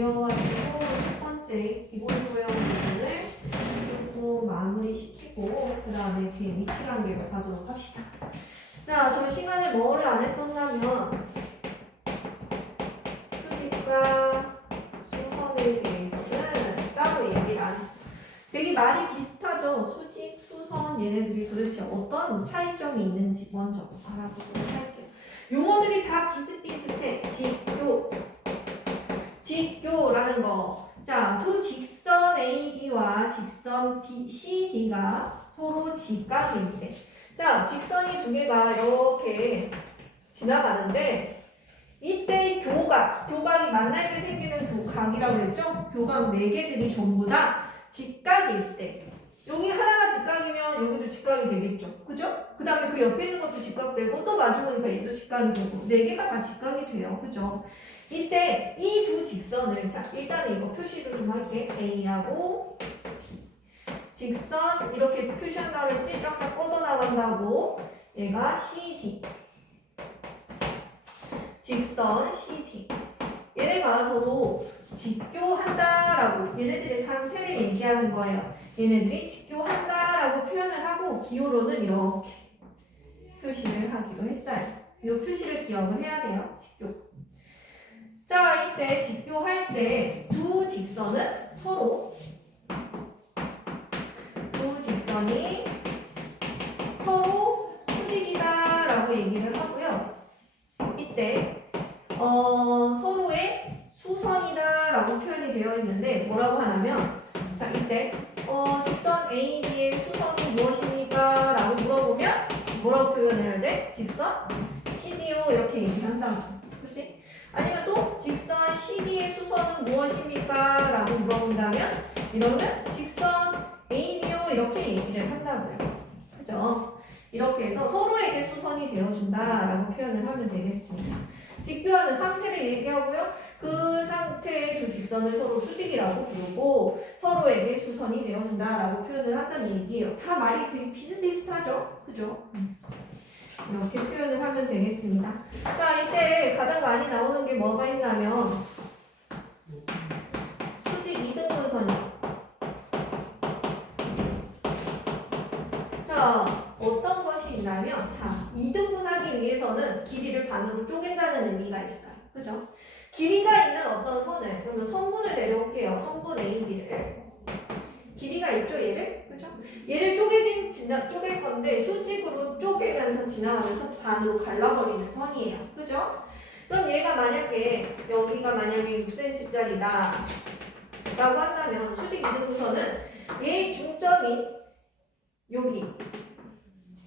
이어가지고 첫 번째 기본 도형 부분을 조금 마무리시키고 그 다음에 뒤에 위치 관계를 가도록 합시다. 자, 저 시간에 뭐를 안 했었냐면 수직과 수선에 대해서는 따로 얘기를 안 했어요. 되게 말이 비슷하죠. 수직, 수선 얘네들이 도대체 어떤 차이점이 있는지 먼저 알아보도록 할게요. 용어들이 다 비슷비슷해. 직교라는 거. 자, 두 직선 AB와 직선 CD가 서로 직각인데, 자, 직선이 두 개가 이렇게 지나가는데, 이때 교각이 만날 때 생기는 그 각이라고 그랬죠? 교각 4개들이 전부 다 직각일 때, 여기 하나가 직각이면 여기도 직각이 되겠죠. 그죠? 그 다음에 그 옆에 있는 것도 직각되고 또 마주보니까 얘도 직각이 되고 4개가 다 직각이 돼요. 그죠? 이때 이 두 직선을, 자, 일단은 이거 표시를 좀 할게. A하고 B. 직선 이렇게 표시한 다음에 쫙쫙 뻗어나간다고 얘가 CD. 직선 CD. 얘네가 서로 직교한다라고 얘네들의 상태를 얘기하는 거예요. 얘네들이 직교한다라고 표현을 하고 기호로는 이렇게 표시를 하기로 했어요. 이 표시를 기억을 해야 돼요. 직교. 자, 이때 직교할 때 두 직선은 서로 수직이다라고 얘기를 하고요. 이때 서로의 수선이다라고 표현이 되어 있는데 뭐라고 하냐면, 자, 이때 직선 AB의 수선이 무엇입니까? 라고 물어보면 뭐라고 표현을 해야 돼? 직선 CDO 이렇게 얘기를 한다고. 그치? 아니면 또 직선 CD의 수선은 무엇입니까? 라고 물어본다면 이러면 직선 ABO 이렇게 얘기를 한다고요. 그죠? 이렇게 해서 서로에게 수선이 되어준다라고 표현을 하면 되겠습니다. 직교하는 상태를 얘기하고요. 그 상태의 두 직선을 서로 수직이라고 부르고 서로에게 수선이 되어준다라고 표현을 한다는 얘기예요. 다 말이 되게 비슷비슷하죠? 그죠? 이렇게 표현을 하면 되겠습니다. 자, 이때 가장 많이 나오는 게 뭐가 있냐면 수직 이등분선이요. 자, 어떤 것이 있냐면, 자, 이등분하기 위해서는 길이를 반으로 쪼갠다는 의미가 있어요. 그죠? 길이가 있는 어떤 선을, 그러면 선분을 내려올게요. 선분 AB를. 길이가 있죠, 얘를? 그죠? 얘를 쪼갤 건데, 수직으로 쪼개면서 지나가면서 반으로 갈라버리는 선이에요. 그죠? 그럼 얘가 만약에, 여기가 만약에 6cm짜리다. 라고 한다면, 수직 이등분선은 얘의 중점이 여기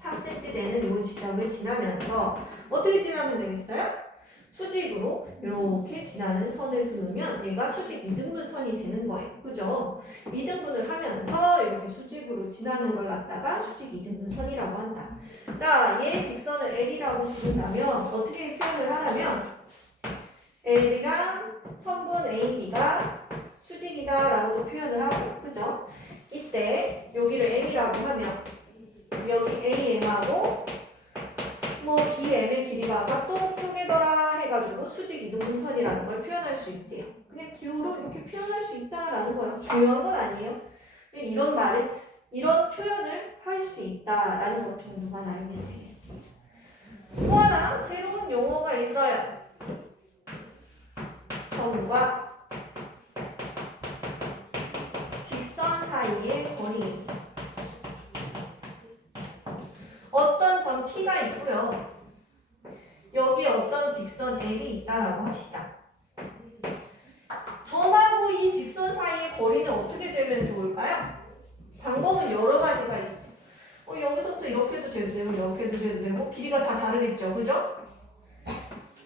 3cm 되는 요 지점을 지나면서 어떻게 지나면 되겠어요? 수직으로 이렇게 지나는 선을 그으면 얘가 수직 이등분선이 되는 거예요. 그죠? 이등분을 하면서 이렇게 수직으로 지나는 걸 갖다가 수직 이등분선이라고 한다. 자, 얘 직선을 L이라고 부른다면 어떻게 표현을 하냐면 L이랑 선분 AB가 수직이다라고도 표현을 하고, 그죠? 이때 여기를 M이라고 하면 여기 AM하고 뭐 BM의 길이가 또 쪼개더라 해가지고 수직 이등분선이라는 걸 표현할 수 있대요. 그냥 기호로 이렇게 표현할 수 있다라는 거예요. 중요한 건 아니에요. 이런 표현을 할 수 있다라는 것 정도만 알면 되겠습니다. 또 하나 새로운 용어가 있어요. 점과 직선 사이의 거리. 어떤 점 P가 있고요. 여기 어떤 직선 L이 있다라고 합시다. 점하고 이 직선 사이의 거리는 어떻게 재면 좋을까요? 방법은 여러 가지가 있어. 여기서부터 이렇게도 재도 되고 이렇게도 재도 되고 길이가 다 다르겠죠. 그죠?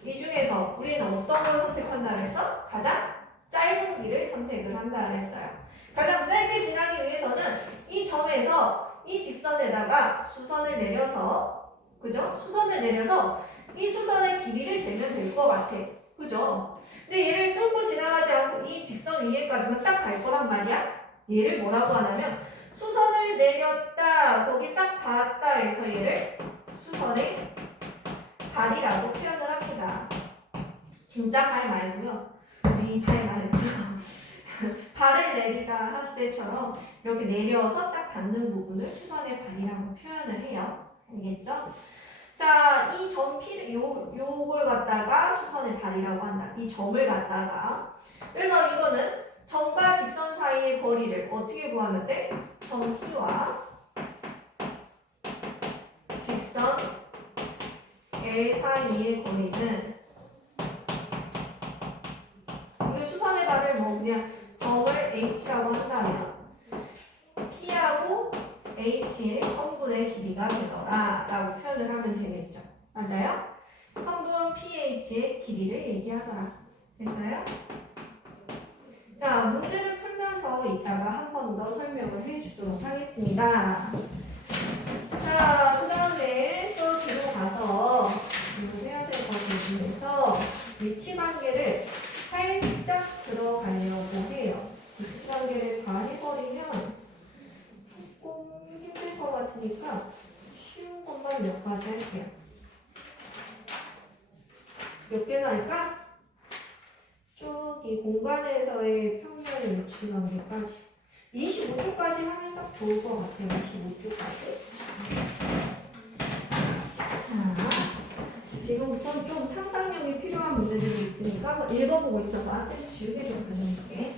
이 중에서 우리는 어떤 걸 선택한다 그랬어? 가장 짧은 길을 선택을 한다 그랬어요. 가장 짧게 지나기 위해서는 이 점에서 이 직선에다가 수선을 내려서, 그죠? 수선을 내려서 이 수선의 길이를 재면 될 것 같아. 그죠? 근데 얘를 뚫고 지나가지 않고 이 직선 위에까지만 딱 갈 거란 말이야. 얘를 뭐라고 하냐면 수선을 내렸다, 거기 딱 닿았다 해서 얘를 수선의 발이라고 표현을 합니다. 진짜 발 말고요. 위 발 말고요. 발을 내리다 할 때처럼 이렇게 내려서 딱 닿는 부분을 수선의 발이라고 표현을 해요. 알겠죠? 자, 이 점 P를 요걸 갖다가 수선의 발이라고 한다. 이 점을 갖다가. 그래서 이거는 점과 직선 사이의 거리를 어떻게 구하면 돼? 점 P와 직선 L 사이의 거리는 이거 수선의 발을 뭐 그냥 점을 H라고 한다면 P하고 H의 선분의 길이가 되더라 라고 표현을 하면 되겠죠. 맞아요? 선분 PH의 길이를 얘기하더라. 됐어요? 자, 문제를 풀면서 이따가 한 번 더 설명을 해주도록 하겠습니다. 자, 그 다음에 또 뒤로 가서 해야 될 것들 중에서 위치관계를 살짝 들어가려고 해요. 위치관계를 다 해버리면 조금 힘들 것 같으니까 쉬운 것만 몇 가지 할게요. 몇 개나 할까? 저기 공간에서의 평면 위치관계까지 25초까지 하면 딱 좋을 것 같아요. 25초까지. 자, 지금부터 좀 상상력이 필요한 문제들이 있으니까 한번 읽어보고 있어봐. 그래서 지우개 좀 그려볼게.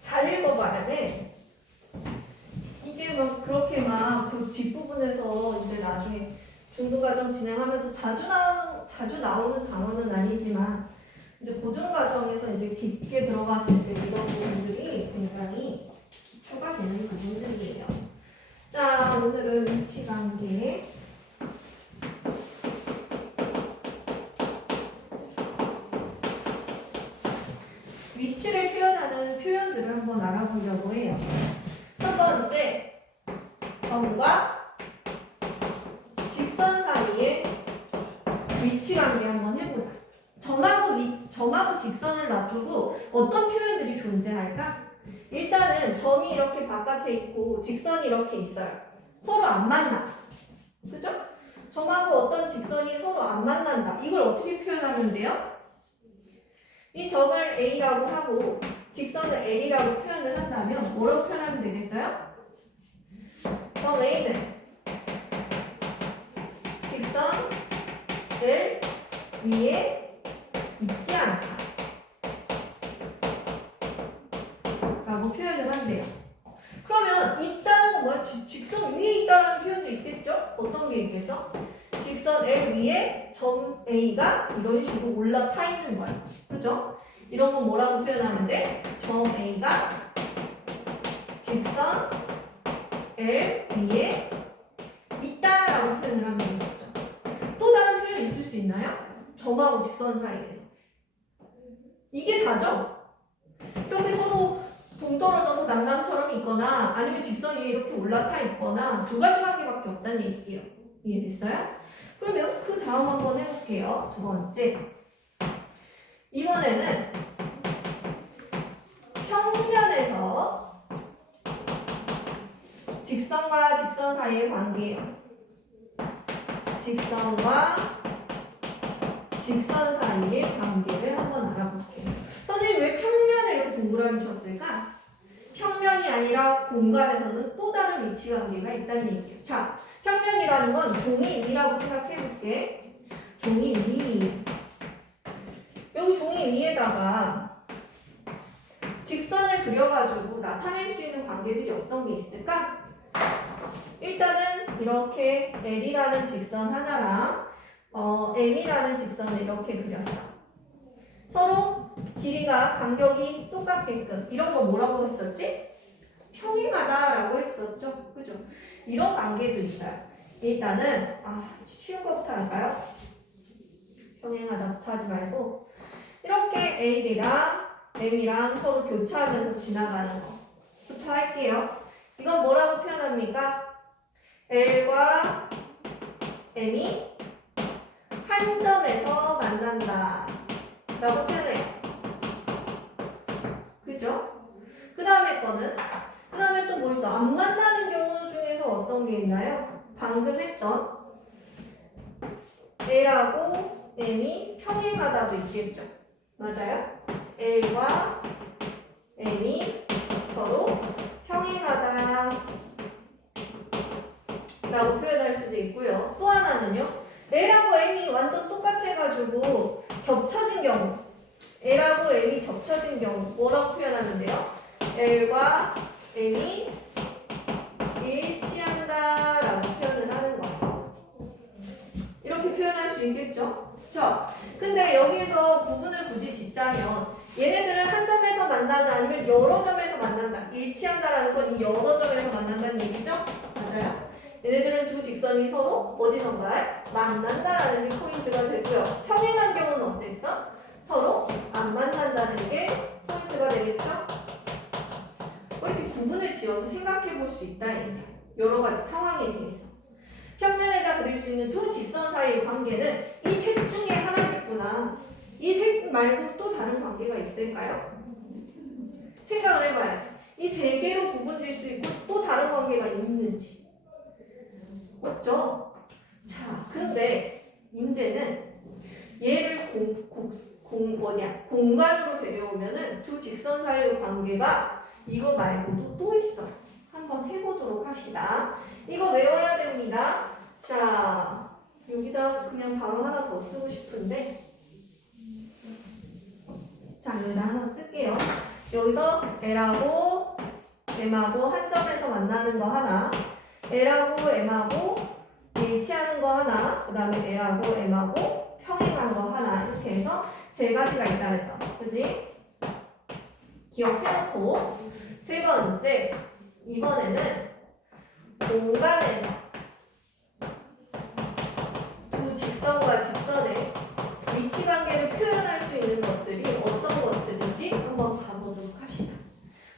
잘 읽어봐야 돼. 이게 막 그렇게 막 그 뒷부분에서 이제 나중에 중등과정 진행하면서 자주 나오는 단어는 아니지만 이제 고등과정에서 이제 깊게 들어갔을 때 이런 부분들이 굉장히 기초가 되는 부분들이에요. 자, 오늘은 위치관계. 위치를 표현하는 표현들을 한번 알아보려고 해요. 첫 번째, 점과 직선 사이의 위치관계 한번 해보자. 점하고 직선을 놔두고 어떤 표현들이 존재할까? 일단은 점이 이렇게 바깥에 있고 직선이 이렇게 있어요. 서로 안 만나. 그죠? 점하고 어떤 직선이 서로 안 만난다. 이걸 어떻게 표현하면 돼요? 이 점을 A라고 하고 직선을 L이라고 표현을 한다면 뭐라고 표현하면 되겠어요? 점 A는 직선 L 위에 있지 않다 라고 표현을 한대요. 그러면 있다는 건 뭐야? 직선 위에 있다는 표현도 있겠죠? 어떤 게 있겠어? 직선 L 위에 점 A가 이런 식으로 올라타 있는 거야. 그죠? 이런 건 뭐라고 표현하면 돼? 점 A가 직선 L 위에 있다라고 표현을 하면 되겠죠. 또 다른 표현이 있을 수 있나요? 점하고 직선 사이에서. 이게 다죠? 이렇게 서로 동떨어져서 남남처럼 있거나 아니면 직선 위에 이렇게 올라타 있거나 두 가지 관계밖에 없다는 얘기예요. 이해됐어요? 그러면 그 다음 한번 해볼게요. 두 번째. 이번에는 평면에서 직선과 직선 사이의 관계예요. 직선과 직선 사이의 관계를 한번 알아볼게요. 선생님 왜 평면에 이렇게 동그라미 쳤을까? 평면이 아니라 공간에서는 또 다른 위치 관계가 있다는 얘기예요. 자, 평면이라는 건 종이 위라고 생각해볼게. 종이 위. 여기 종이 위에다가 직선을 그려가지고 나타낼 수 있는 관계들이 어떤 게 있을까? 일단은 이렇게 L이라는 직선 하나랑 M이라는 직선을 이렇게 그렸어. 서로 길이가 간격이 똑같게끔 이런 거 뭐라고 했었지? 평행하다라고 했었죠. 그죠? 이런 관계도 있어요. 일단은 쉬운 거부터 할까요? 평행하다부터 하지 말고 이렇게 L이랑 M이랑 서로 교차하면서 지나가는 거부터 할게요. 이건 뭐라고 표현합니까? L과 M이 한 점에서 만난다 라고 표현해요. 그죠? 그 다음에 또 뭐 있어? 안 만나는 경우 중에서 어떤 게 있나요? 방금 했던 L하고 M이 평행하다도 있겠죠. 맞아요? L과 M이 서로 평행하다 라고 표현할 수도 있고요. 또 하나는요. L하고 M이 완전 똑같아가지고 겹쳐진 경우, L하고 M이 겹쳐진 경우 뭐라고 표현하는데요? L과 M이 일치한다 라고 표현을 하는 거예요. 이렇게 표현할 수 있겠죠? 자, 근데 여기에서 구분을 굳이 짓자면 얘네들은 한 점에서 만나다 아니면 여러 점에서 만난다. 일치한다라는 건 이 여러 점에서 만난다는 얘기죠? 맞아요. 얘네들은 두 직선이 서로 어디선가 만난다라는 게 포인트가 되고요. 평행한 경우는 어땠어? 서로 안 만난다는 게 포인트가 되겠죠? 이렇게 구분을 지어서 생각해 볼 수 있다. 여러 가지 상황에 대해서. 평면에다 그릴 수 있는 두 직선 사이의 관계는 이 셋 중에 하나겠구나. 이 셋 말고 또 다른 관계가 있을까요? 생각을 해봐요. 이 세 개로 구분 질 수 있고 또 다른 관계가 있는지. 맞죠? 자, 근데 문제는 얘를 공간으로 데려오면은 두 직선 사이의 관계가 이거 말고도 또 있어. 한번 해보도록 합시다. 이거 외워야 됩니다. 자, 여기다 그냥 바로 하나 더 쓰고 싶은데, 자, 여기다 하나 쓸게요. 여기서 L하고 M하고 한 점에서 만나는 거 하나, L하고 M하고 일치하는 거 하나, 그 다음에 L하고 M하고 평행한 거 하나, 이렇게 해서 세 가지가 있다 그랬어. 그지? 기억해놓고, 세 번째, 이번에는 공간에서 두 직선과 직선의 위치관계를 표현할 수 있는 것들이 어떤 것들인지 한번 봐보도록 합시다.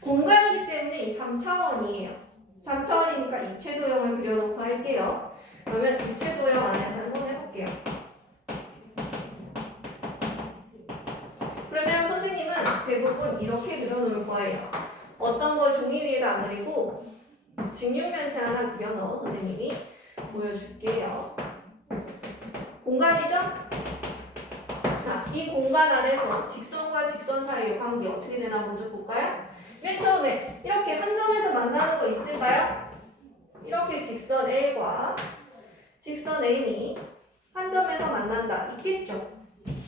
공간이기 때문에 이 3차원이에요. 3차원이니까 입체도형을 그려놓고 할게요. 그러면 입체도형 안에서 한번 해볼게요. 그러면 선생님은 대부분 이렇게 그려놓을 거예요. 어떤 걸 종이 위에다 안 그리고 직육면체 하나 그려넣어 선생님이 보여줄게요. 공간이죠? 자, 이 공간 안에서 직선과 직선 사이의 관계 어떻게 되나 먼저 볼까요? 맨 처음에 이렇게 한 점에서 만나는 거 있을까요? 이렇게 직선 L과 직선 M이 한 점에서 만난다. 있겠죠?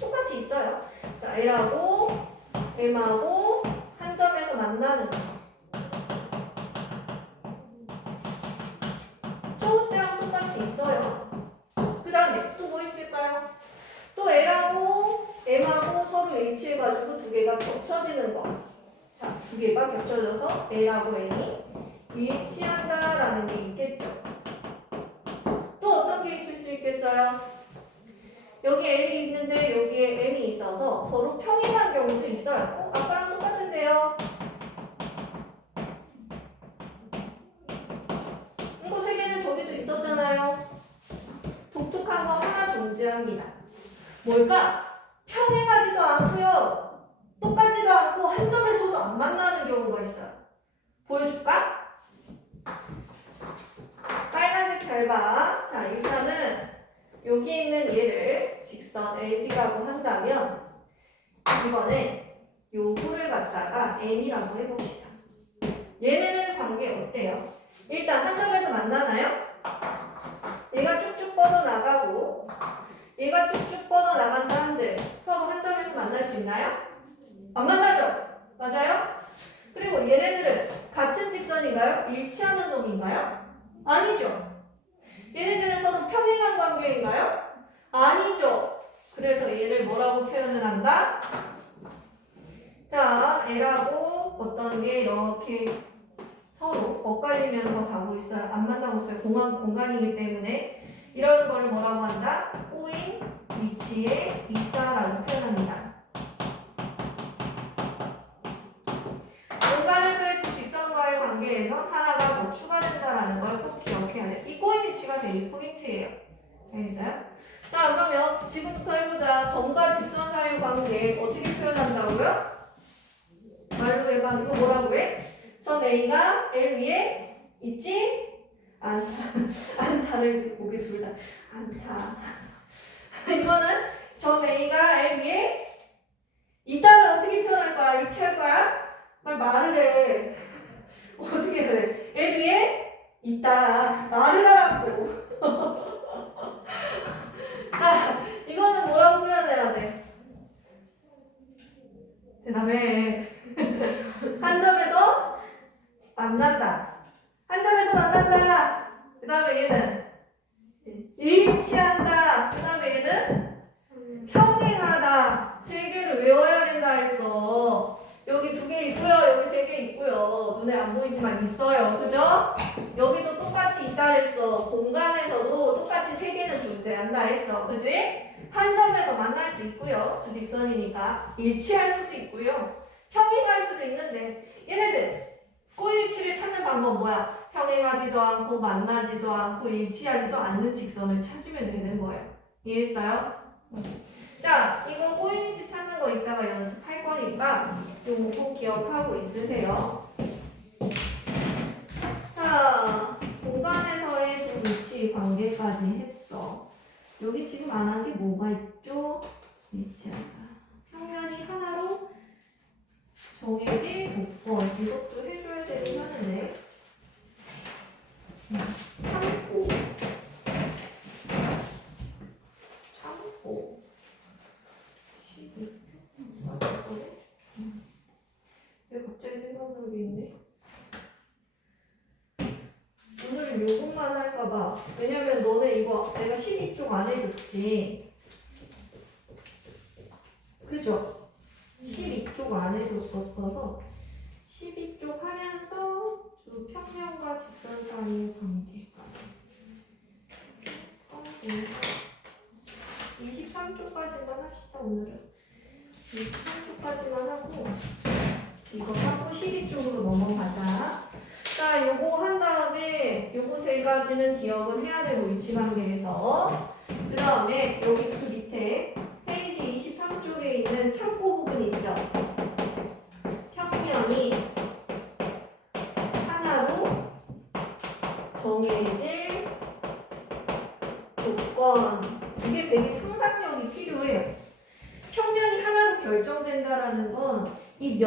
똑같이 있어요. 자, L하고 M하고 한 점에서 만나는 거. 저것 때랑 똑같이 있어요. 그 다음에 또 뭐 있을까요? 또 L하고 M하고 서로 일치해가지고 두 개가 겹쳐지는 거. 자, 두 개가 겹쳐져서 L하고 M이 일치한다라는 게 있겠죠. 또 어떤 게 있을 수 있겠어요? 여기 M이 있는데 여기에 M이 있어서 서로 평행한 경우도 있어요. 아까랑 똑같은데요. 이거 세 개는 저기도 있었잖아요. 독특한 거 하나 존재합니다. 뭘까? 평행하지도 않고요. 똑같지도 않고 한 점에서도 안 만나는 경우가 있어요. 보여줄까? 빨간색 잘 봐. 자, 일단은 여기 있는 얘를 직선 LB라고 한다면 이번에 요거를 갖다가 M이라고 해봅시다. 얘네는 관계 어때요? 일단 한 점에서 만나나요? 얘가 쭉쭉 뻗어나가고 얘가 쭉쭉 뻗어나간다 한들 서로 한 점에서 만날 수 있나요? 안 만나죠? 맞아요? 그리고 얘네들은 같은 직선인가요? 일치하는 놈인가요? 아니죠. 얘네들은 서로 평행한 관계인가요? 아니죠. 그래서 얘를 뭐라고 표현을 한다? 자, L하고 어떤 게 이렇게 서로 엇갈리면서 가고 있어요. 안 만나고 있어요. 공간이기 때문에 이런 걸 뭐라고 한다? 꼬인 위치에 있다라고 표현합니다. 공간에서의 두 직선과의 관계에서 하나가 뭐 추가된다라는 걸 꼭 기억해야 돼. 이 꼬인 위치가 되게 포인트예요. 알겠어요? 자, 그러면 지금부터 해보자. 점과 직선 사이 관계 어떻게 표현한다고요? 말로 해봐. 이거 뭐라고 해? 점 A가 L 위에 있지? 안타를 이렇게 고개 둘 다. 안타. 이거는 점 A가 L 위에 있다를 어떻게 표현할 거야? 이렇게 할 거야? 말을 해. 어떻게 해? L 위에 있다. 말을 하라고. 자, 이거는 뭐라고 표현해야 돼? 대답해. 한 점에서 만난다. 한 점에서 만난다. 그 다음에 얘는 일치한다. 그 다음에 얘는 평행하다. 세 개를 외워야 된다 했어. 여기 2개 있고요. 여기 3개 있고요. 눈에 안 보이지만 있어요. 그죠? 여기도 똑같이 있다 했어. 공간에서도 똑같이 3개는 존재한다 했어. 그지? 한 점에서 만날 수 있고요. 두 직선이니까. 일치할 수도 있고요. 평행할 수도 있는데 얘네들 꼬일치를 찾는 방법 뭐야? 평행하지도 않고 만나지도 않고 일치하지도 않는 직선을 찾으면 되는 거예요. 이해했어요? 자, 이거 꼬일치 찾는 거 이따가 연습할 거니까 이거 꼭 기억하고 있으세요. 자, 공간에서의 두 위치 관계까지 했어. 여기 지금 안 한 게 뭐가 있죠? 일치하다. 평면이 하나로 정해진 조건. 이것도 해줘야 되긴 하는데. 참고. 참고. 12쪽? 맞을 거네? 왜 갑자기 생각나는 게 있네? 오늘 요것만 할까봐. 왜냐면 너네 이거 내가 12쪽 안 해줬지. 그죠? 12쪽 안 해줬었어서 12쪽 하면서 주 평면과 직선 사이의 관계까지 23쪽까지만 합시다. 오늘은 23쪽까지만 하고 이거 하고 12쪽으로 넘어가자. 자, 요거 한 다음에 요거 3가지는 기억을 해야 되고 위치관계에서 그 다음에 여기 그 밑에 페이지 23쪽에 있는 참고 부분 있죠? 평면이 하나로 정해질 조건. 이게 되게 상상력이 필요해요. 평면이 하나로 결정된다라는 건 이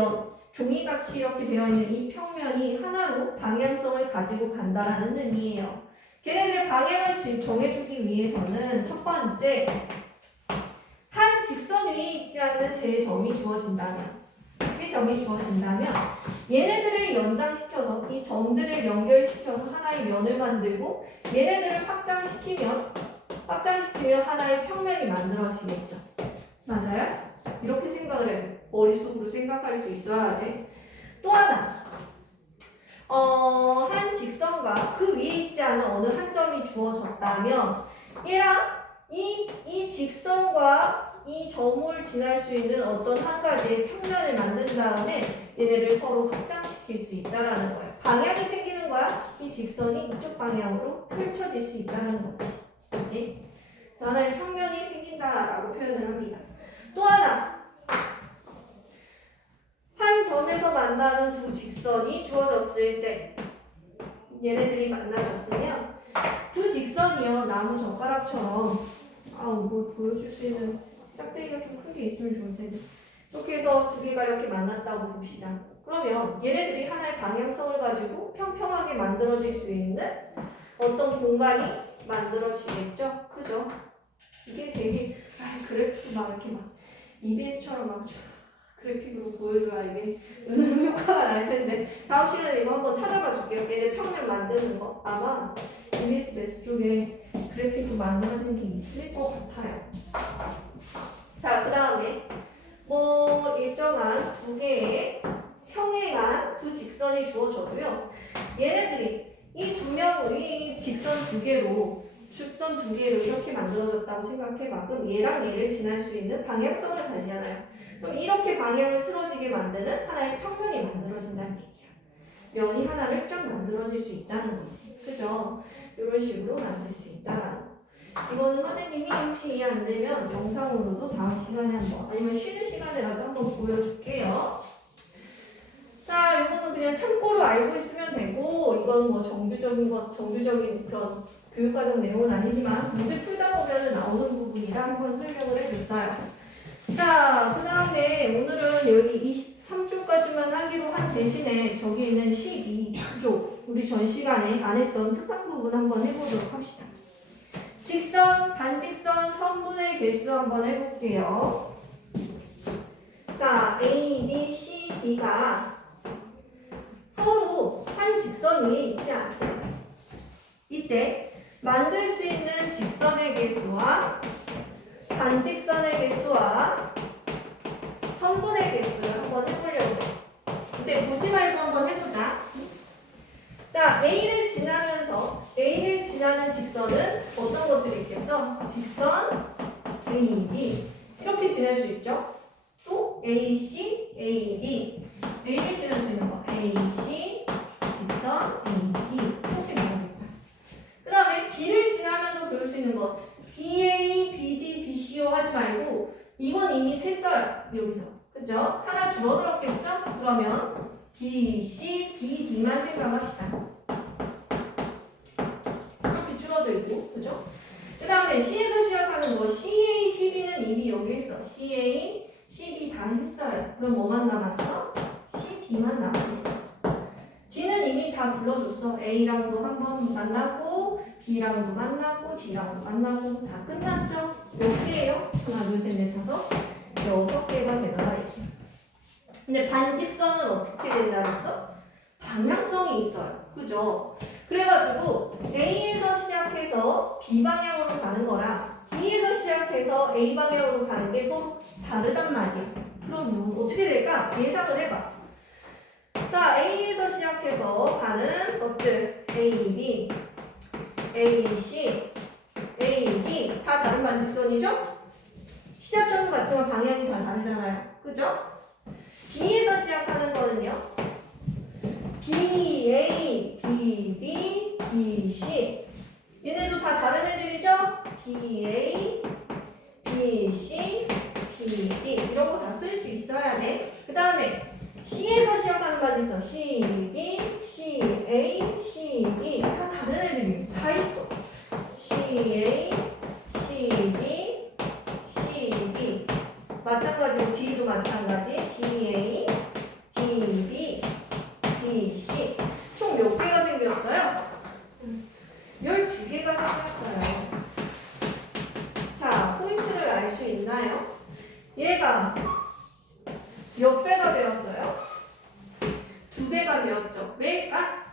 종이같이 이렇게 되어 있는 이 평면이 하나로 방향성을 가지고 간다라는 의미예요. 걔네들 방향을 정해주기 위해서는 첫 번째, 한 직선 위에 있지 않는 세 점이 주어진다면 얘네들을 연장시켜서 이 점들을 연결시켜서 하나의 면을 만들고 얘네들을 확장시키면 하나의 평면이 만들어지겠죠. 맞아요? 이렇게 생각을 해. 머릿속으로 생각할 수 있어야 돼. 또 하나. 한 직선과 그 위에 있지 않은 어느 한 점이 주어졌다면 얘랑 이 직선과 이 점을 지날 수 있는 어떤 한 가지의 평면을 만든 다음에 얘네를 서로 확장시킬 수 있다라는 거야. 방향이 생기는 거야. 이 직선이 이쪽 방향으로 펼쳐질 수 있다는 거지. 그치? 그래서 하나의 평면이 생긴다라고 표현을 합니다. 또 하나. 한 점에서 만나는 두 직선이 주어졌을 때 얘네들이 만나졌으면 두 직선이요. 나무 젓가락처럼 뭘 보여줄 수 있는 짝대기가 좀 큰 게 있으면 좋을 텐데 이렇게 해서 두 개가 이렇게 만났다고 봅시다. 그러면 얘네들이 하나의 방향성을 가지고 평평하게 만들어질 수 있는 어떤 공간이 만들어지겠죠? 그죠? 이게 되게 그래픽 막 이렇게 막 EBS처럼 막 그래픽으로 보여줘야 이게 눈으로 효과가 날 텐데 다음 시간에 이거 한번 찾아봐 줄게요. 얘네 평면 만드는 거 아마 EBS 매스 쪽에 그래픽도 만들어진 게 있을 것 같아요. 자, 그 다음에 뭐 일정한 두 개의 평행한 두 직선이 주어져도요. 얘네들이 이 직선 두 개로 이렇게 만들어졌다고 생각해봐. 그럼 얘랑 얘를 지날 수 있는 방향성을 가지잖아요. 그럼 이렇게 방향을 틀어지게 만드는 하나의 평면이 만들어진다는 얘기야. 면이 하나를 쫙 만들어질 수 있다는 거지. 그죠? 이런 식으로 만들 수 있다라는 거. 이거는 선생님이 혹시 이해 안 되면 영상으로도 다음 시간에 한번 아니면 쉬는 시간에라도 한번 보여줄게요. 자, 이거는 그냥 참고로 알고 있으면 되고 이건 뭐 정규적인 그런 교육과정 내용은 아니지만 문제 풀다 보면 나오는 부분이라 한번 설명을 해줬어요. 자, 그 다음에 오늘은 여기 23조까지만 하기로 한 대신에 저기 있는 12조 우리 전 시간에 안 했던 특강 부분 한번 해보도록 합시다. 직선, 반직선, 선분의 개수 한번 해볼게요. 자, A, B, C, D가 서로 한 직선 위에 있지 않게 이때 만들 수 있는 직선의 개수와 반직선의 개수와 선분의 개수를 한번 해보려고 해. 이제 보지 말고 한번 해보자. 자, A를 지나는 직선은 어떤 것들이 있겠어? 직선 A, B 이렇게 지날 수 있죠. 또 A, C, A, B A를 지날 수 있는 거 A, C, 직선 A, B 이렇게 나옵니다. 그 다음에 B를 지나면서 그릴 수 있는 거 BA, BD, BCO 하지 말고 이건 이미 셌어요. 여기서. 그죠? 하나 줄어들었겠죠? 그러면 BC, BD만 생각합시다. 이렇게 줄어들고, 그죠? 그 다음에 C에서 시작하는 거 CA, CB는 이미 여기 있어. CA, CB 다 했어요. 그럼 뭐만 남았어? CD만 남았네. D는 이미 다 불러줬어. A랑도 한 번 만났고 B랑도 만났고 D랑도 만나고 다 끝났죠? 몇 개예요? 하나, 둘, 셋, 넷, 다섯, 6개가 되더라 이렇게. 근데 반직선은 어떻게 된다 그랬어? 방향성이 있어요. 그죠? 그래가지고 A에서 시작해서 B 방향으로 가는 거랑 B에서 시작해서 A 방향으로 가는 게 서로 다르단 말이야. 그럼 어떻게 될까? 예상을 해봐. 자, A에서 시작해서 가는 것들 A, B, A, C, A, B 다 다른 반직선이죠? 시작점은 같지만 방향이 다 다르잖아요. 그죠? B에서 시작하는 거는요. B, A, B, B, B, C 얘네도 다 다른 애들이죠? B, A, B, C, B, D 이런 거 다 쓸 수 있어야 돼. 그 다음에 C에서 시작하는 반직선 C, B, C, A, C, B 다 다른 애들이 다 있어. C, A, C, B, C, D 마찬가지로 D도 마찬가지 D, A, D, B, D, C 총 몇 개가 생겼어요? 12개가 생겼어요. 자, 포인트를 알 수 있나요? 얘가 몇 배가 되었어요? 2배가 되었죠. 왜일까?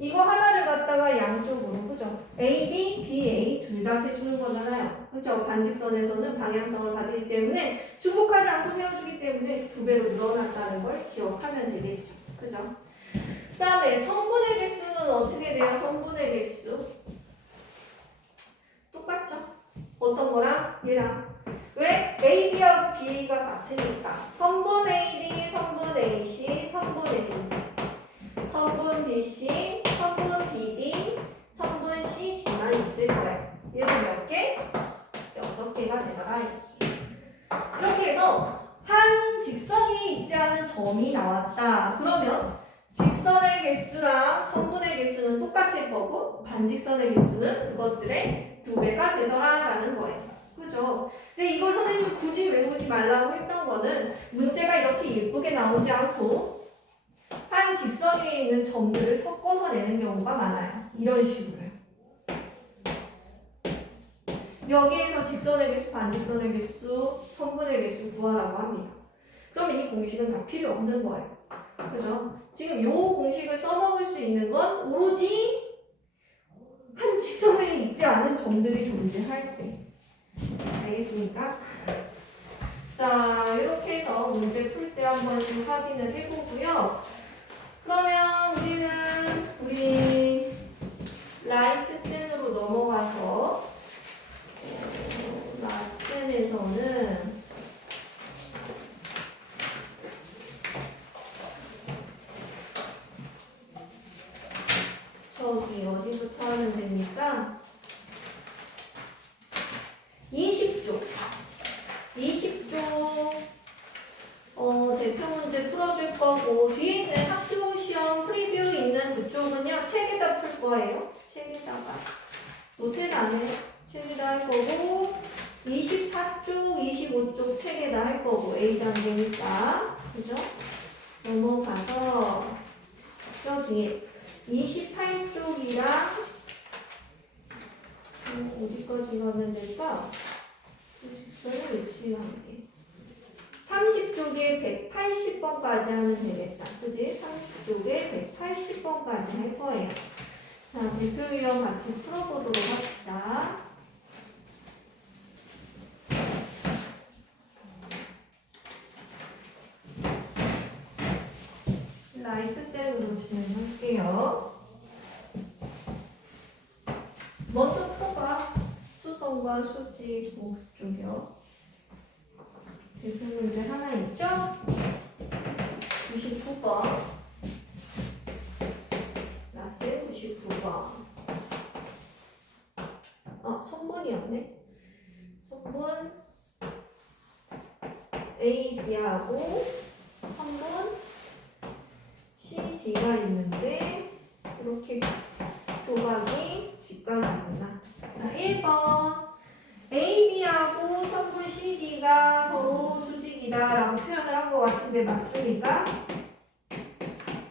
이거 하나를 갖다가 양쪽으로, 그죠? A, B, B, A 둘 다 세주는 거잖아요. 그죠? 반직선에서는 방향성을 가지기 때문에 중복하지 않고 세워주기 때문에 2배로 늘어났다는 걸 기억하면 되겠죠. 그죠? 그 다음에 성분의 개수는 어떻게 돼요? 성분의 개수. 똑같죠? 어떤 거랑? 얘랑. 왜? A, B하고 B, A가 같으니까. 성분 A, B, 성분 A, C, 성분 A, B. 성분 B, C, 성분 B, D, 성분 C, D만 있을 거예요. 얘는 몇 개? 6개가 되더라. 이렇게 해서 한 직선이 있지 않은 점이 나왔다. 그러면 직선의 개수랑 성분의 개수는 똑같을 거고 반직선의 개수는 그것들의 2배가 되더라라는 거예요. 그죠? 근데 이걸 선생님이 굳이 외우지 말라고 했던 거는 문제가 이렇게 예쁘게 나오지 않고 한 직선 위에 있는 점들을 섞어서 내는 경우가 많아요. 이런 식으로. 여기에서 직선의 개수, 반직선의 개수, 성분의 개수 구하라고 합니다. 그러면 이 공식은 다 필요 없는 거예요. 그죠? 지금 이 공식을 써먹을 수 있는 건 오로지 한 직선에 있지 않은 점들이 존재할 때. 알겠습니까? 자, 이렇게 해서 문제 풀 때 한 번씩 확인을 해보고요. 그러면 우리 라이트 센으로 넘어가서 라센에서는 저기 어디부터 하면 됩니까? 풀 거고 뒤에 있는 학교 시험 프리뷰 있는 그쪽은요 책에다 풀 거예요. 책에다가 노트는 안 해요. 책에다 할 거고 24쪽, 25쪽 책에다 할 거고 A 단계니까 그죠? 넘어가서 저기 28쪽이랑 어디까지 가면 될까? 90번을 외치면 돼. 30쪽에 180번까지 하면 되겠다. 그지? 30쪽에 180번까지 할 거예요. 자, 대표 유형 같이 풀어보도록 합시다. 라이트셀으로 진행할게요. 먼저 풀어봐. 수성과 수직 목적이요. 대표 문제 하나 있죠? 99번. 라셀 99번. 선분이었네. 선분 A, B하고 선분 C, D가 있는데 이렇게 교각이 직각이구나. 자, 1번 A, B하고 선분 C, D가 서로 수직이다라고 표현을 한 것 같은데 맞습니까?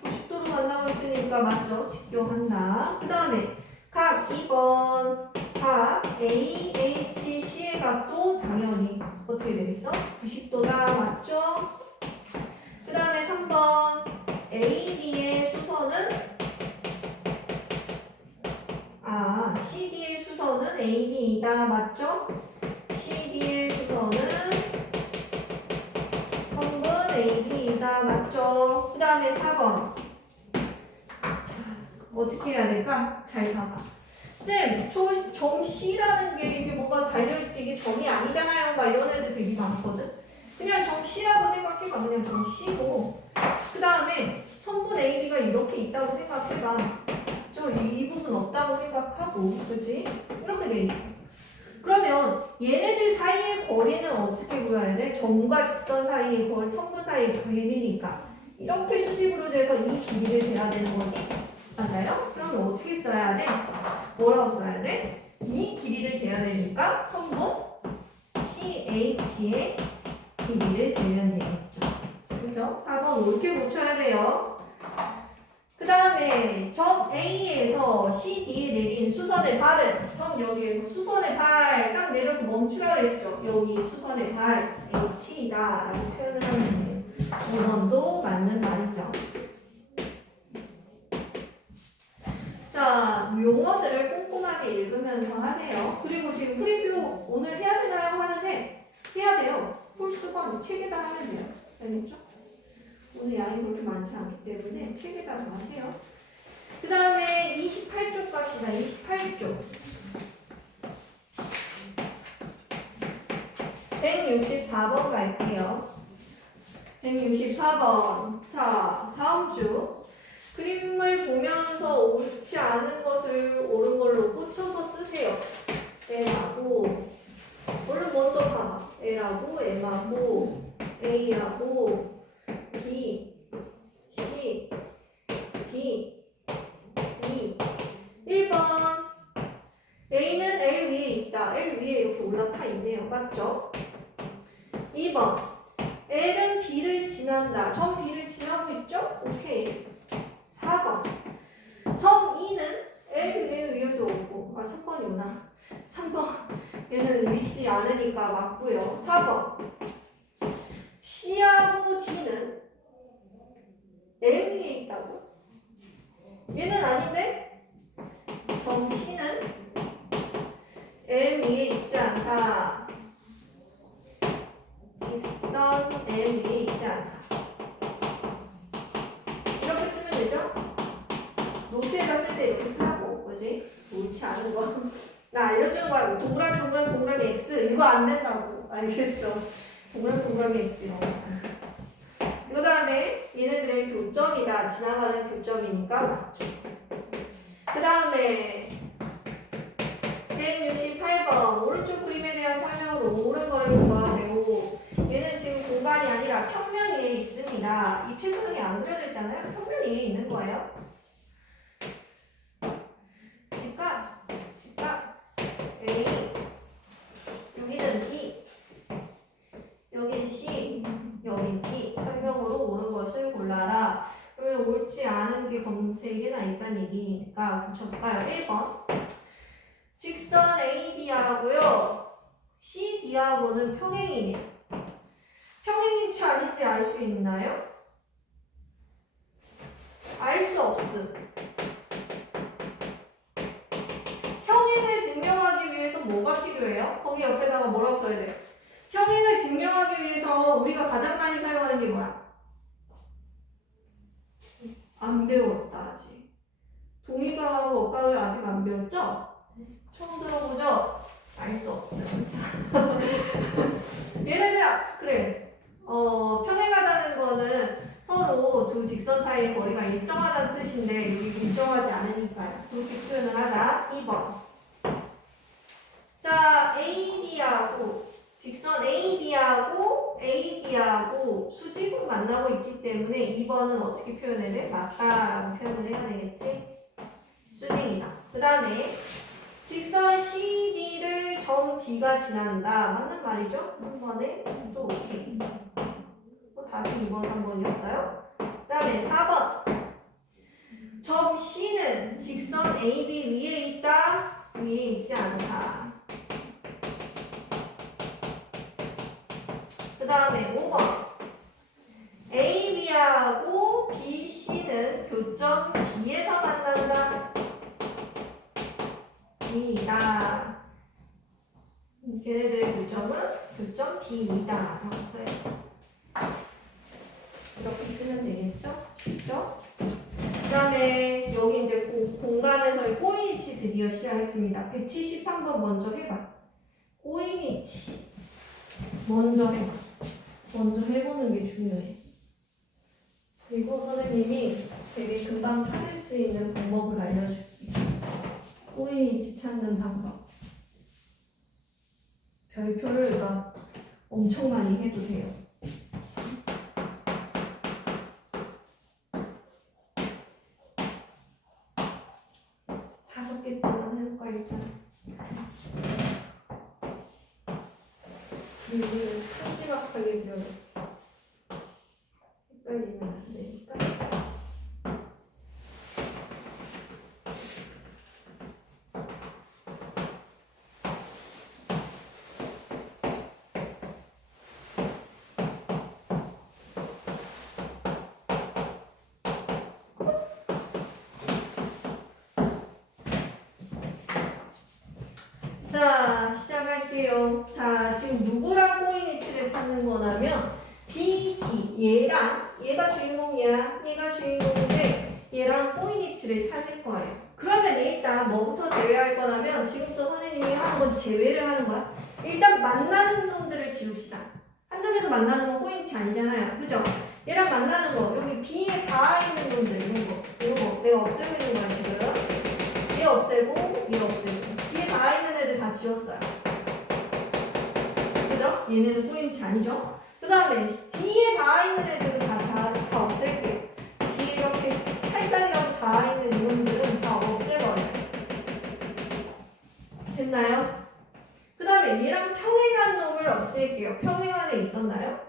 90도로 만나고 있으니까 맞죠? 직교한다. 그 다음에 각 2번 각 A, H, C의 값도 당연히 어떻게 되겠어? 90도다. 맞죠? 그 다음에 3번 A, D의 수선은 CD의 수선은 AB이다. 맞죠? CD의 수선은 선분 AB이다. 맞죠? 그 다음에 4번. 자, 어떻게 해야 될까? 잘 봐봐. 쌤, 점 C라는 게 이게 뭐가 달려있지? 이게 점이 아니잖아요. 막 이런 애들 되게 많거든? 그냥 점 C라고 생각해봐. 그냥 점 C고. 그 다음에 선분 AB가 이렇게 있다고 생각해봐. 이 부분 없다고 생각하고, 그치? 이렇게 돼 있어. 그러면 얘네들 사이의 거리는 어떻게 구해야 돼? 점과 직선 사이의 거리, 선분 사이의 거리니까 이렇게 수직으로 돼서 이 길이를 재야 되는 거지. 맞아요? 그럼 어떻게 써야 돼? 뭐라고 써야 돼? 이 길이를 재야 되니까 선분 CH의 길이를 재면 되겠죠. 그죠? 4번 옳게 붙여야 돼요. 그 다음에 점 A에서 CD에 내린 수선의 발은 점 여기에서 수선의 발 딱 내려서 멈추라고 했죠. 여기 수선의 발 H이다 라고 표현을 하면 돼요. 이번도 맞는 말이죠. 자, 용어들을 꼼꼼하게 읽으면서 하세요. 그리고 지금 프리뷰 오늘 해야 되나요? 하는데 해야 돼요. 홀수건 책에다 하면 돼요. 알겠죠? 오늘 양이 그렇게 많지 않기 때문에 책에다 좀 하세요. 그 다음에 28쪽 갑시다. 28쪽. 164번 갈게요. 164번. 자, 다음 주. 그림을 보면서 옳지 않은 것을 옳은 걸로 꽂혀서 쓰세요. L하고, 얼른 먼저 봐봐. L하고, M하고, A하고, B, C, D, E. 1번. A는 L 위에 있다. L 위에 이렇게 올라타 있네요. 맞죠? 2번. L은 B를 지난다. 점 B를 지나고 있죠? 오케이. 4번. 점 E는 L 위에도 오고. 3번이구나. 3번. 얘는 믿지 않으니까 맞고요. 4번. C하고 D는 M 위에 있다고? 얘는 아닌데? 점 C는 M 위에 있지 않다. 직선 M 위에 있지 않다. 이렇게 쓰면 되죠? 노트에다 쓸 때 이렇게 쓰라고. 뭐지? 옳지 않은 거. 나 알려주는 거야. 동그라미 X. 이거 안 된다고. 알겠죠? 동그라미 X 이런 거. 그 다음에 얘네들의 교점이다. 지나가는 교점이니까 맞죠. 그 다음에 168번 오른쪽 그림에 대한 설명으로 옳은 거를 구하세요. 얘는 지금 공간이 아니라 평면 위에 있습니다. 평면이다. 이 최소형이 안 그려져 있잖아요. 평면이 위에 있는 거예요. 직각 A, 여기는 B, 여긴 C, 여긴 D. 설명으로 옳은 것을 골라라. 그러면 옳지 않은 게 검색에나 있다는 얘기니까 고쳐볼까요? 1번. 직선 AB하고요. CD하고는 평행이네요. 평행인지 아닌지 알 수 있나요? 알 수 없음. 평행을 증명하기 위해서 뭐가 필요해요? 거기 옆에다가 뭐라고 써야 돼요? 평행을 증명하기 위해서 우리가 가장 많이 사용하는 게 뭐야? 안 배웠다 아직. 동의강하고 억강을 아직 안 배웠죠? 처음 들어보죠? 알 수 없어요. 얘네들 그래. 평행하다는 거는 서로 두 직선 사이의 거리가 일정하다는 뜻인데 여기 일정하지 않으니까요. 그렇게 표현을 하자. 2번. 자, AB하고 직선 AB하고 수직으로 만나고 있기 때문에 2번은 어떻게 표현해야 돼? 맞다라고 표현을 해야 되겠지? 수직이다. 그 다음에 직선 CD를 점 D가 지난다. 맞는 말이죠? 3번에 또 오케이. 답이 2번, 3번이었어요. 그 다음에 4번. 점 C는 직선 AB 위에 있다? 위에 있지 않다. 그 다음에 5번. AB하고 BC는 교점 B에서 만난다. B이다. 걔네들의 교점은 교점 B이다. 라고 써야지. 이렇게 쓰면 되겠죠? 쉽죠? 그 다음에 여기 이제 공간에서의 꼬인 위치 드디어 시작했습니다. 173번 먼저 해봐. 꼬인 위치. 먼저 해봐. 먼저 해보는 게 중요해. 그리고 선생님이 되게 금방 찾을 수 있는 방법을 알려줄게. 꼬인 위치 찾는 방법. 별표를 막 엄청 많이 해도 돼요. 다섯 개쯤만 해볼까 일단. 이거는 큼지막하게 그려요. 헷갈리면 안 되니까. 자, 시작할게요. 자, 지금 누구랑 꼬인 위치를 찾는 거냐면 B, D, 얘가 주인공이야. 얘가 주인공인데 얘랑 꼬인 위치를 찾을 거예요. 그러면 일단 뭐부터 제외할 거냐면 지금부터 선생님이 하는 건 제외를 하는 거야. 일단 만나는 놈들을 지웁시다. 한 점에서 만나는 건 꼬인 위치 아니잖아요. 그죠? 얘랑 만나는 거 여기 B에 닿아 있는 놈들 이런 거 내가 없애고 있는 거야 지금. 얘 없애고 얘 없애고 뒤에 닿아 있는 애들 다 지웠어요. 그죠? 얘네는 꼬인 위치 아니죠? 그 다음에 뒤에 닿아 있는 애들도 다 없앨게요. 뒤에 이렇게 살짝이라도 닿아 있는 이놈들은 다 없애버려요. 됐나요? 그 다음에 얘랑 평행한 놈을 없앨게요. 평행한 애 있었나요?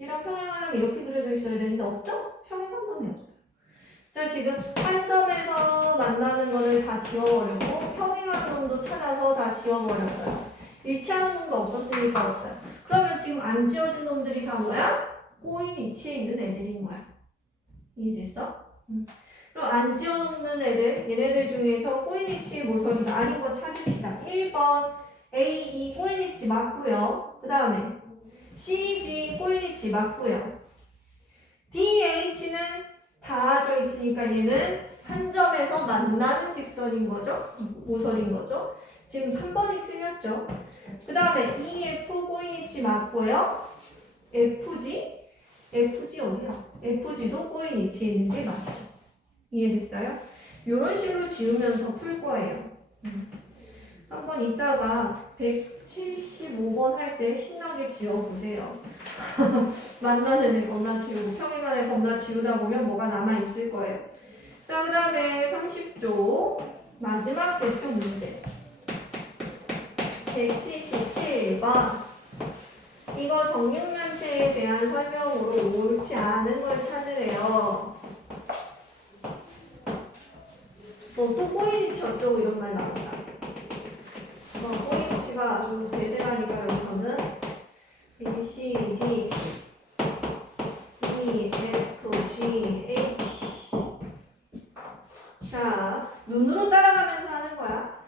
얘랑 평행하려면 이렇게 그려져 있어야 되는데 없죠? 평행한 놈이 없어요. 자, 지금 한 점에서 만나는 거를 다 지워버리고 평행한 놈도 찾아서 다 지워버렸어요. 일치하는 놈도 없었으니까 없어요. 그러면 지금 안 지워진 놈들이 다 뭐야? 꼬인 위치에 있는 애들인 거야. 이해됐어? 그럼 안 지워놓는 애들, 얘네들 중에서 꼬인 위치의 모서리 아닌 거 찾읍시다. 1번 A, E 꼬인 위치 맞고요. 그 다음에 C, G 꼬인 위치 맞고요. D, H는 닿아져 있으니까 얘는 한 점에서 만나는 직선인 거죠? 모서리인 거죠? 지금 3번이 틀렸죠? 그 다음에 EF 꼬인 위치 맞고요. FG 어디야? FG도 꼬인 위치에 있는 게 맞죠? 이해됐어요? 이런 식으로 지우면서 풀 거예요. 한번 이따가 175번 할 때 신나게 지워보세요. 만나는 애 겁나 지우고 평행하는 애 겁나 지우다 보면 뭐가 남아있을 거예요. 자, 그 다음에 30쪽 마지막 대표 문제 177번 이거 정육면체에 대한 설명으로 옳지 않은 걸 찾으래요. 또 포이니치 어쩌고 이런 말 나온다. 포이니치가 아주 대세라니까 여기서는 B, C, D, E, F, G, H. 자, 눈으로 따라가면서 하는 거야.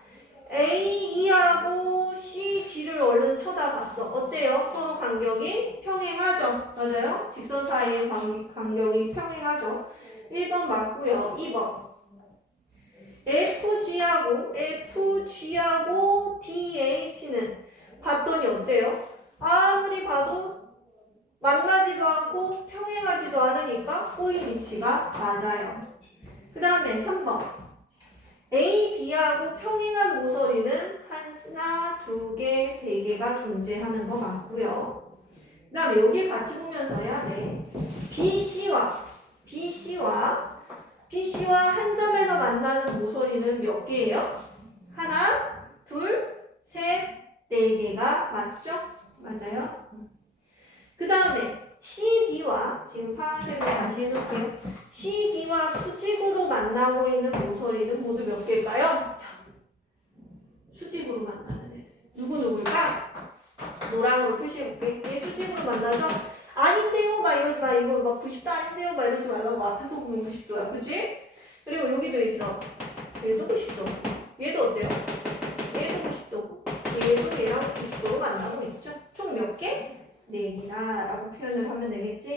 A, E하고 C, G를 얼른 쳐다봤어. 어때요? 서로 간격이 평행하죠? 맞아요? 직선 사이의 간격이 평행하죠? 1번 맞고요. 2번. FG하고 DH는 봤더니 어때요? 아무리 봐도 만나지도 않고 평행하지도 않으니까 포인위치가 맞아요. 그 다음에 3번 A, B하고 평행한 모서리는 하나, 두 개, 세 개가 존재하는 거 맞고요. 그 다음에 여기 같이 보면서 해야 돼. BC와 한 점에서 만나는 모서리는 몇 개예요? 하나, 둘, 셋, 네 개가 맞죠? 맞아요. 그 다음에 CD와 지금 파란색으로 다시 해놓을게요. CD와 수직으로 만나고 있는 모서리는 모두 몇 개일까요? 자, 수직으로 만나는 애들. 누굴까? 노랑으로 표시해볼게. 얘 수직으로 만나죠? 아닌데요? 막 이러지 마. 이거 막 90도 아닌데요? 막 이러지 말라고. 앞에서 보면 90도야. 그치? 그리고 여기도 있어. 얘도 90도. 얘도 어때요? 얘도 90도고. 얘도 얘랑 90도로 만나고 있죠? 총 몇 개? 4개다 라고 표현을 하면 되겠지?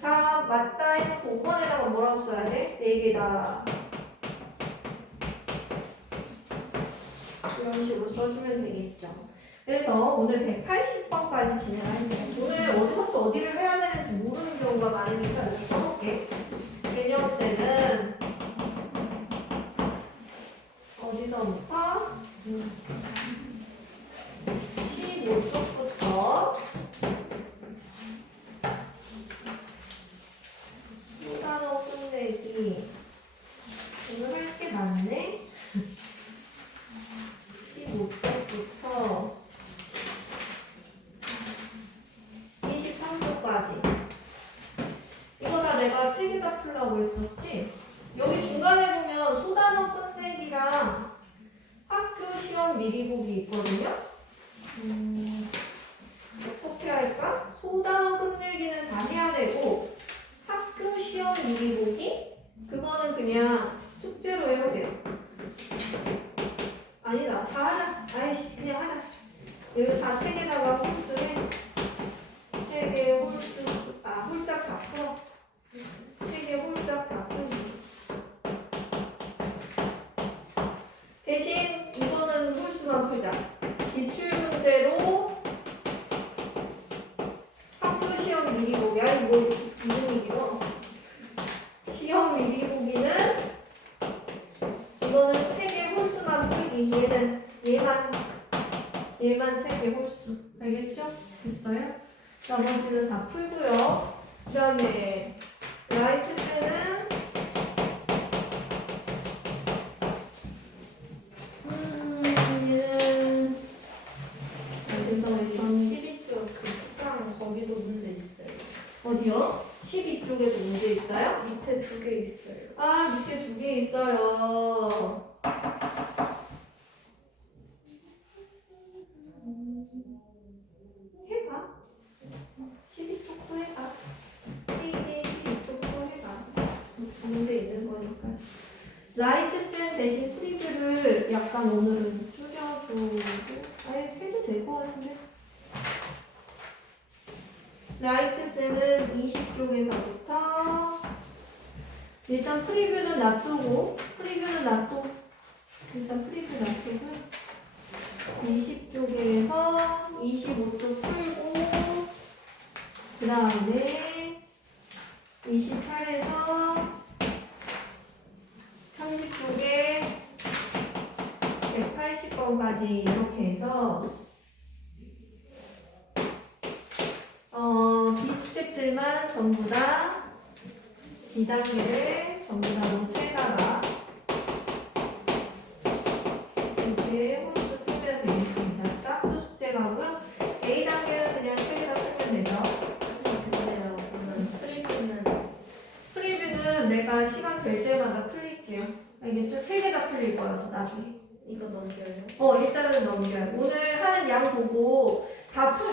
다 맞다 해놓고 5번에다가 뭐라고 써야 돼? 4개다. 이런 식으로 써주면 되겠죠. 그래서 오늘 180번까지 진행하는데 오늘 어디서부터 어디를 해야 되는지 모르는 경우가 많으니까 여기 써볼게. 개념세는 어디서부터? 15쪽부터 소단어 끝내기. 오늘 할 게 많네. 15쪽부터 23쪽까지. 이거 다 내가 책에다 풀라고 했었지? 여기 중간에 보면 소단어 끝내기랑 학교 시험 미리 보기 있거든요? 어떻게 할까? 소단어 끝내기는 다 해야 되고 학교 시험 미리 보기? 그거는 그냥 숙제로 해도 돼요. 아니다. 다 하자. 아이씨 그냥 하자. 여기 다 책에다가 홀수해. 책에 홀수 홀짝 다 풀어. 책에 홀짝 다 풀어. 대신 이거는 홀수만 풀자. 기출문제로 학교 시험 미리 보기. 아니 뭐 이름이 길어. 시험 미리 보기는 이거는 책에 홀수만 풀기. 얘만 책에 홀수. 알겠죠? 됐어요? 나머지는 다 풀고요. 그 다음에 라이트스는 얘는 여기서 12쪽 그 특강 거기도 문제 있어요. 어디요? 12쪽에도 문제 있어요? 밑에 2개 있어요. 아 밑에 2개 있어요. 해봐. 12쪽도 해봐. 페이지 12쪽도 해봐. 문제 있는 거니까. 라이트센 대신 프리뷰를 약간 오늘은 줄여주고 아예 해도 될 것 같은데. 라이트센은 20쪽에서부터 일단 프리뷰는 놔두고 일단 프리뷰 놔두고 20쪽에서 25쪽 풀고 그 다음에 28에서 30쪽에 180번까지 이렇게 해서 프린트만 전부 다 B단계를 전부 다 노트에다가 이렇게 홀수 풀면 되겠습니다. 짝수 숙제가고요. A단계는 그냥 책에다 풀면 되죠. 근데요, 그러면 프리뷰는 프리뷰는 내가 시간 될 때마다 풀릴게요. 알겠죠? 책에다 풀릴 거여서 나중에. 이거 넘겨요. 일단은 넘겨요. 오늘 하는 양 보고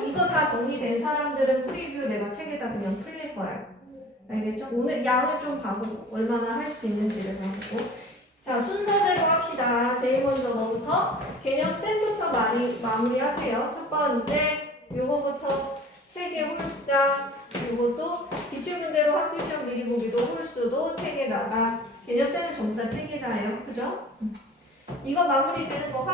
이거 다 정리된 사람들은 프리뷰 내가 책에다 그냥 풀릴 거예요. 알겠죠? 오늘 양을 좀 봐보고 얼마나 할 수 있는지를 봐보고. 자, 순서대로 합시다. 제일 먼저 뭐부터? 개념 쌤부터 마무리하세요. 첫 번째, 요거부터 책에 홀자, 요것도 기출문제로 학교 시험 미리 보기도 홀수도 책에다가 개념 쌤은 전부 다 책에다예요. 그죠? 이거 마무리되는 거